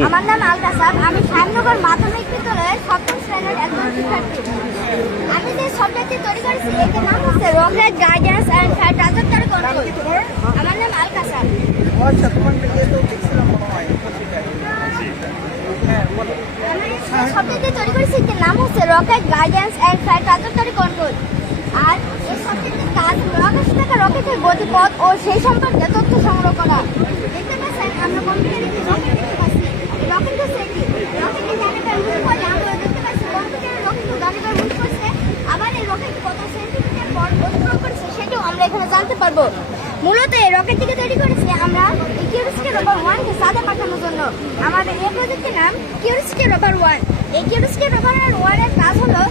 আমার নাম আল কাসাব। আমি শ্যামনগর মাধ্যমিক বিদ্যালয়ের সপ্তম শ্রেণীর একজন শিক্ষার্থী। আমি যে সবজেক্টটি তৈরি করেছি এর নাম হচ্ছে rocket guidance and trajectory control. আমার নাম আল কাসাব। আচ্ছা, তোমার তো দেখছিলাম মনে হয় পত্রিকায়। হ্যাঁ, বলো। আমি যে সবজেক্টটি তৈরি করেছি এর নাম হচ্ছে rocket guidance and trajectory control. আর এই সবজেক্টের কাজ মহাকাশে থাকা রকেটের গতিপথ ও সেই সম্পর্কে তথ্য সংগ্রহ করা। দেখতে পাচ্ছেন আমরা কম্পিউটারে একটি রকেট দেখতে পাচ্ছি। রকেট হচ্ছে একটি রকেটের ডানাটা মুভ করে আমরা দেখতে পাচ্ছি কম্পিউটারে রকেটের ডানাটা মুভ করছে। আবার এই রকেট কত সেন্টিমিটার পর অতিক্রম করছে সেটাও আমরা এখানে জানতে পারবো। মূলত এই রকেটটিকে তৈরি করেছি আমরা কিউরিওসিটি রোভার 1-কে চাঁদে পাঠানোর জন্য। আমাদের এই প্রজেক্টের নাম কিউরিওসিটি রোভার 1। এই কিউরিওসিটি রোভার 1-এর কাজ হলো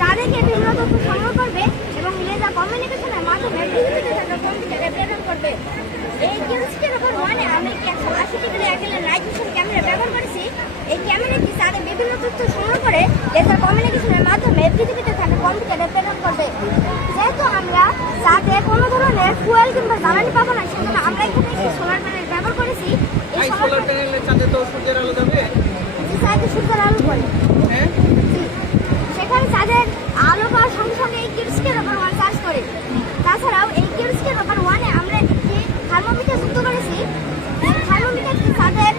চাঁদে বিভিন্ন তথ্য সংগ্রহ করবে এবং লেজার কমিউনিকেশনের মাধ্যমে পৃথিবীতে থাকা কম্পিউটারে প্রেরণ করবে। এই কিউরিওসিটি রোভার 1-এ আমরা একটি 180 ডিগ্রি অ্যাঙ্গেলের নাইট ভিশন ক্যামেরা ব্যবহার করেছি। এই ক্যামেরাটি চাঁদে বিভিন্ন তথ্য সংগ্রহ করে লেজার কমিউনিকেশনের মাধ্যমে পৃথিবীতে থাকা কম্পিউটারে প্রেরণ করবে। যেহেতু আমরা চাঁদে কোনো ধরনের ফুয়েল কিংবা জ্বালানি পাবো না, সেজন্য আমরা এখানে একটি সোলার প্যানেল ব্যবহার করেছি। এই সোলার প্যানেলে চাঁদে তো সূর্যের আলো যাবে। চাঁদে সূর্যের আলো পড়ে। হ্যাঁ, সেখানে চাঁদের আলো পাওয়ার সঙ্গে সঙ্গে এই কিউরিওসিটি রোভার 1 চার্জ করে। তাছাড়াও এই কিউরিওসিটি রোভার 1-এ আমরা একটি থার্মোমিটার যুক্ত করেছি। থার্মোমিটারটি চাঁদের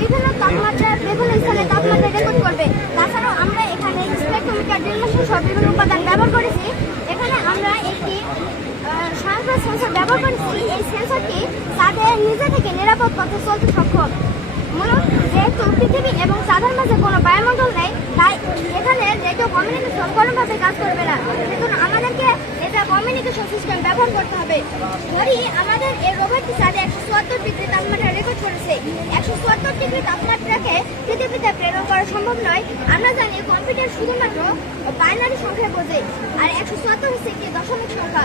বিভিন্ন তাপমাত্রা বিভিন্ন স্থানে তাপমাত্রা রেকর্ড করবে। তাছাড়াও আমরা এখানে স্পেকট্রোমিটার ডেলমেশন সহ বিভিন্ন উপাদান ব্যবহার করেছি। এখানে আমরা একটি স্বয়ংক্রিয় সেন্সর ব্যবহার করেছি। এই সেন্সরটি চাঁদের নিজে থেকে নিরাপদ পথে চলতে সক্ষম। মূলত যেহেতু পৃথিবী এবং চাঁদের মাঝে কোনো বায়ুমণ্ডল নেই, তাই এখানে রেডিও কমিউনিকেশন কোনোভাবে কাজ করবে না। সেজন্য আমাদেরকে এটা কমিউনিকেশন সিস্টেম ব্যবহার করতে হবে। ধরি আমাদের এই রোভারটি চাঁদে 174 ডিগ্রি তাপমাত্রা রেকর্ড করেছে। 174 ডিগ্রি তাপমাত্রাকে পৃথিবীতে প্রেরণ করা সম্ভব নয়। আমরা জানি কম্পিউটার শুধুমাত্র বাইনারি সংখ্যা বোঝে, আর 174 হচ্ছে একটি দশমিক সংখ্যা।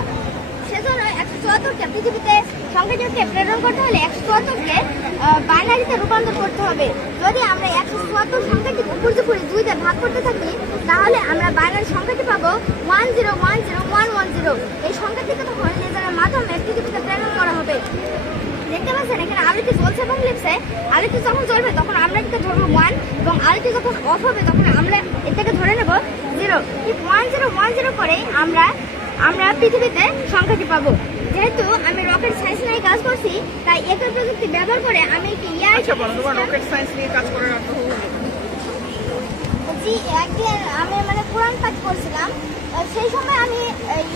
সেজন্য 174কে পৃথিবীতে সংখ্যাটিকে প্রেরণ করতে হলে 174কে বাইনারিতে রূপান্তর করতে হবে। যদি আমরা 174 সংখ্যাটি উপর্যুপরি 2-তে ভাগ করতে থাকি, তাহলে আমরা বাইনারি সংখ্যাটি পাবো 1010110। এই সংখ্যাটিকে তখন লেজারের মাধ্যমে পৃথিবীতে প্রেরণ করা হবে। দেখতে পাচ্ছেন এখানে আলোটি জ্বলছে এবং লিখছে। আলোটি যখন জ্বলবে তখন আমরা এটাকে ধরবো 1, এবং আলোটি যখন অফ হবে তখন আমরা এটাকে ধরে নেব 0। এই 1010 করে আমরা পৃথিবীতে সংখ্যাটি পাবো। যেহেতু আমি রকেট সায়েন্স নিয়ে কাজ করছি, তাই একই প্রযুক্তি ব্যবহার করে আমি একটি রকেট সায়েন্স নিয়ে কাজ করার আগ্রহ হলো। জি, একদিন আমি কোরআন পাঠ করছিলাম। সেই সময় আমি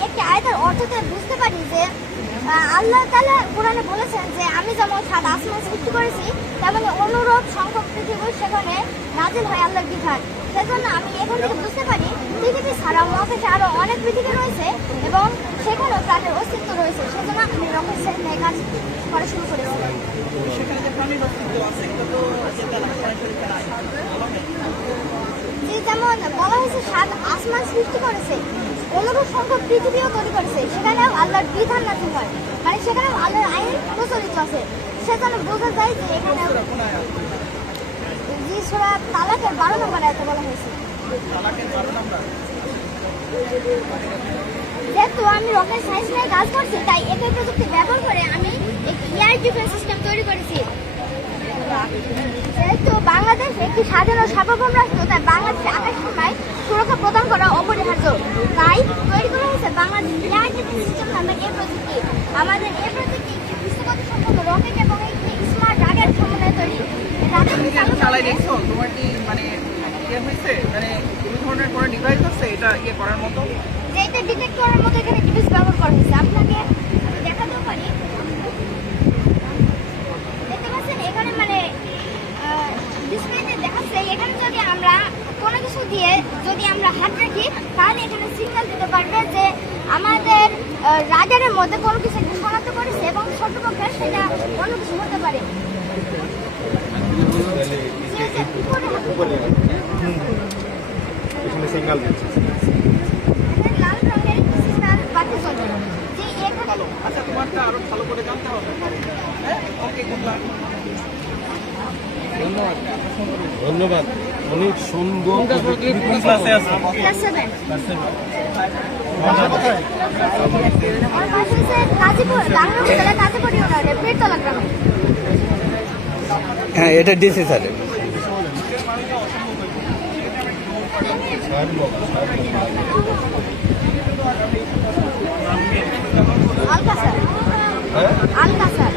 একটি আয়াতের অর্থতে বুঝতে পারি যে আল্লাহ তাআলা কোরআনে বলেছেন যে আমি যেমন সাত আসমান সৃষ্টি করেছি, তেমনি অনুরূপ সংখ্যক পৃথিবী সেখানে নাজিল হয় আল্লাহর বিধান। সেজন্য আমি এখান থেকে বুঝতে পারি পৃথিবী ছাড়া মহাকাশে আরও অনেক পৃথিবী রয়েছে এবং সেখানেও প্রাণের অস্তিত্ব রয়েছে। সেজন্য আমি রকেট সায়েন্স নিয়ে কাজ করা শুরু করেছি। সেখানে যে প্রাণীর অস্তিত্ব আছে, এটা তো যে যেমন বলা হয়েছে সাত আসমান সৃষ্টি করেছে, অনুরূপ সংখ্যক পৃথিবীও তৈরি করেছে, সেখানেও আল্লাহর বিধান নাজিল হয়, মানে সেখানেও আল্লাহর আইন প্রচলিত আছে। সেজন্য বোঝা যায় যে এখানে জি সূরা তালাকের 12 নম্বর আয়াতে বলা হয়েছে। যেহেতু আমি রকেট সায়েন্স নিয়ে কাজ করছি, তাই একই প্রযুক্তি ব্যবহার করে আমি একটি এয়ার ডিফেন্স সিস্টেম তৈরি করেছি। যেহেতু বাংলাদেশ একটি স্বাধীন ও সার্বভৌম রাষ্ট্র, তাই বাংলাদেশের আকাশ সীমায় সুরক্ষা প্রদান করা অপরিহার্য। তাই তৈরি করা হয়েছে বাংলাদেশ এয়ার ডিফেন্স সিস্টেম নামে এই প্রযুক্তি। আমাদের এই প্রযুক্তি একটি বিশ্বগত সম্পন্ন রকেট এবং একটি স্মার্ট রাডার সমন্বয়ে তৈরি। চালাই দেখছো তোমার কি হয়েছে, এই ধরনের কোনো ডিভাইস আছে এটা করার মতো, যে এটা ডিটেক্ট করার মতো এখানে ডিভাইস ব্যবহার করা হয়েছে। আপনাকে দেখাতেও পারি। দেখতে পাচ্ছেন এখানে ডিসপ্লেতে দেখাচ্ছে। এখানে যদি আমরা কোনো কিছু দিয়ে যদি আমরা হাত রাখি, তাহলে এখানে সিগন্যাল দিতে পারবে যে আমাদের রাডারের মধ্যে কোনো কিছু একটু শনাক্ত করেছে এবং ছোটপক্ষে সেটা অন্য কিছু হতে পারে। লাল রঙের সিগন্যাল বাতি চলবে। যে এখানে আচ্ছা, তোমারটা আরো ভালো করে জানতে হবে। ওকে, ধন্যবাদ। অনেক সুন্দর ক্লাসে আছে। ক্লাস 7 আমার বাসা হচ্ছে গাজীপুর, গাজীপুর ইউনিয়নের পীরতলা গ্রামে। হ্যাঁ এটা ডিসি স্যারের। আলকা স্যার, হ্যাঁ আলকা স্যার।